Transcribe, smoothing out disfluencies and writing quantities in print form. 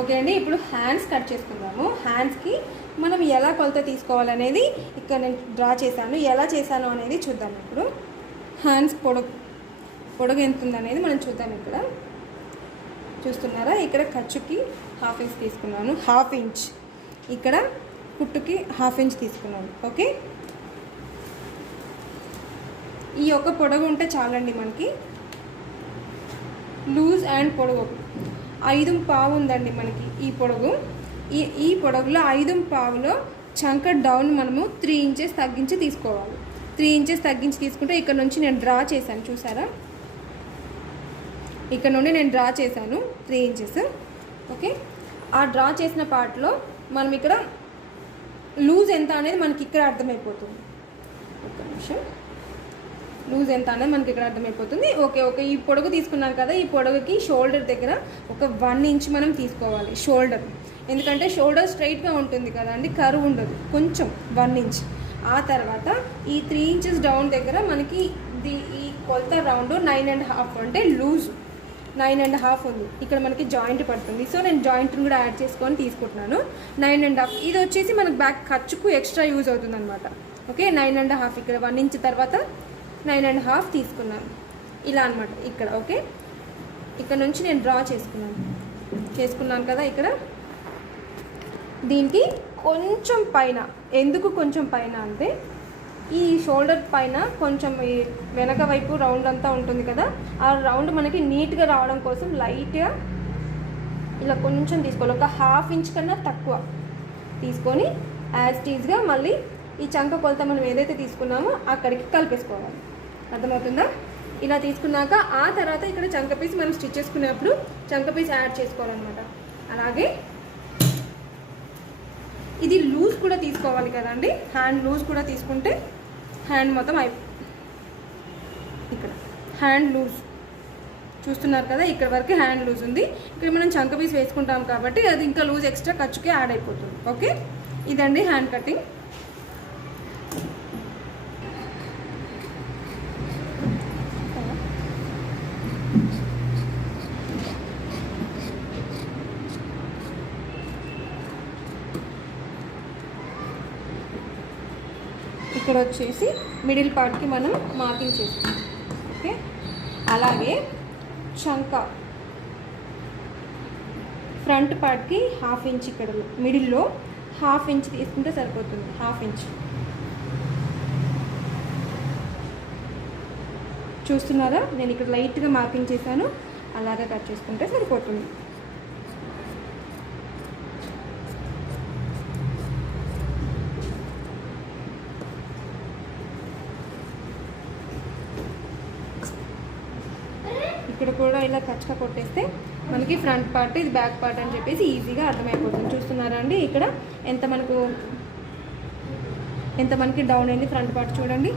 Okay అండి, ఇప్పుడు hands cut చేసుకుందాము. హ్యాండ్స్కి మనం ఎలా కొలత తీసుకోవాలనేది ఇక్కడ నేను డ్రా చేశాను. ఎలా చేశాను అనేది చూద్దాం. ఇప్పుడు హ్యాండ్స్ పొడవు ఎంత ఉందనేది మనం చూద్దాం. ఇక్కడ చూస్తున్నారా, ఇక్కడ ఖర్చుకి 1/2 ఇంచ్ తీసుకున్నాను, 1/2 ఇంచ్. ఇక్కడ కుట్టుకి 1/2 ఇంచ్ తీసుకున్నాను. ఓకే, ఈ ఒక పొడవు ఉంటే చాలండి మనకి. లూజ్ అండ్ పొడవు 5.5 ఉందండి మనకి ఈ పొడవు. ఈ పొడవులో 5.5లో చంక డౌన్ మనము 3 ఇంచెస్ తగ్గించి తీసుకోవాలి. 3 ఇంచెస్ తగ్గించి తీసుకుంటే ఇక్కడ నుంచి నేను డ్రా చేశాను, చూసారా, ఇక్కడ నుండి నేను డ్రా చేశాను 3 ఇంచెస్. ఓకే, ఆ డ్రా చేసిన పార్ట్లో మనం ఇక్కడ లూజ్ ఎంత అనేది మనకి ఇక్కడ అర్థమైపోతుంది. ఒక నిమిషం, లూజ్ ఎంత అనేది మనకి ఇక్కడ అర్థమైపోతుంది. ఓకే, ఈ పొడవు తీసుకున్నాం కదా, ఈ పొడవుకి షోల్డర్ దగ్గర ఒక 1 ఇంచ్ మనం తీసుకోవాలి షోల్డర్. ఎందుకంటే షోల్డర్ స్ట్రైట్గా ఉంటుంది కదా అండి, కరువు ఉండదు, కొంచెం 1 ఇంచ్. ఆ తర్వాత ఈ 3 ఇంచెస్ డౌన్ దగ్గర మనకి ఈ కొలత రౌండ్ 9.5 అంటే లూజ్ 9.5 ఉంది. ఇక్కడ మనకి జాయింట్ పడుతుంది, సో నేను జాయింట్ని కూడా యాడ్ చేసుకొని తీసుకుంటున్నాను. 9.5 ఇది వచ్చేసి మనకి బ్యాక్ ఖర్చుకు ఎక్స్ట్రా యూజ్ అవుతుంది అనమాట. ఓకే, 9.5 ఇక్కడ 1 ఇంచ్ తర్వాత 9.5 తీసుకున్నాను, ఇలా అనమాట ఇక్కడ. ఓకే, ఇక్కడ నుంచి నేను డ్రా చేసుకున్నాను కదా. ఇక్కడ దీనికి కొంచెం పైన, ఎందుకు కొంచెం పైన అంటే ఈ షోల్డర్ పైన కొంచెం ఈ వెనక వైపు రౌండ్ అంతా ఉంటుంది కదా, ఆ రౌండ్ మనకి నీట్గా రావడం కోసం లైట్గా ఇలా కొంచెం తీసుకోవాలి. ఒక 1/2 ఇంచ్ కన్నా తక్కువ తీసుకొని యాజ్ టీజ్గా మళ్ళీ ఈ చంక కొలత మనం ఏదైతే తీసుకున్నామో అక్కడికి కలిపేసుకోవాలి. అర్థమవుతుందా? ఇలా తీసుకున్నాక ఆ తర్వాత ఇక్కడ చంక పీస్ మనం స్టిచ్ చేసుకునేప్పుడు చంక పీస్ యాడ్ చేసుకోవాలన్నమాట. అలాగే ఇది లూజ్ కూడా తీసుకోవాలి కదండి, హ్యాండ్ లూజ్ కూడా తీసుకుంటే హ్యాండ్ మొత్తం ఇక్కడ హ్యాండ్ లూజ్ చూస్తున్నారు కదా, ఇక్కడ వరకు హ్యాండ్ లూజ్ ఉంది. ఇక్కడ మనం చంక పీస్ వేసుకుంటాం కాబట్టి అది ఇంకా లూజ్ ఎక్స్ట్రా ఖర్చుకే యాడ్ అయిపోతుంది. ఓకే, ఇదండి హ్యాండ్ కటింగ్. ఇక్కడ వచ్చేసి మిడిల్ పార్ట్కి మనం మార్కింగ్ చేసుకుంటాం. ఓకే, అలాగే చంక ఫ్రంట్ పార్ట్కి 1/2 ఇంచ్ ఇక్కడ మిడిల్లో 1/2 ఇంచ్ తీసుకుంటే సరిపోతుంది. 1/2 ఇంచ్ చూస్తున్నారా, నేను ఇక్కడ లైట్గా మార్కింగ్ చేశాను, అలాగే కట్ చేసుకుంటే సరిపోతుంది. ఇక్కడ కూడా ఇలా కచ్చగా కొట్టేస్తే మనకి ఫ్రంట్ పార్ట్ ఇది బ్యాక్ పార్ట్ అని చెప్పేసి ఈజీగా అర్థమైపోతుంది. చూస్తున్నారా అండి, ఇక్కడ ఎంత మనకి డౌన్ అయింది ఫ్రంట్ పార్ట్ చూడండి.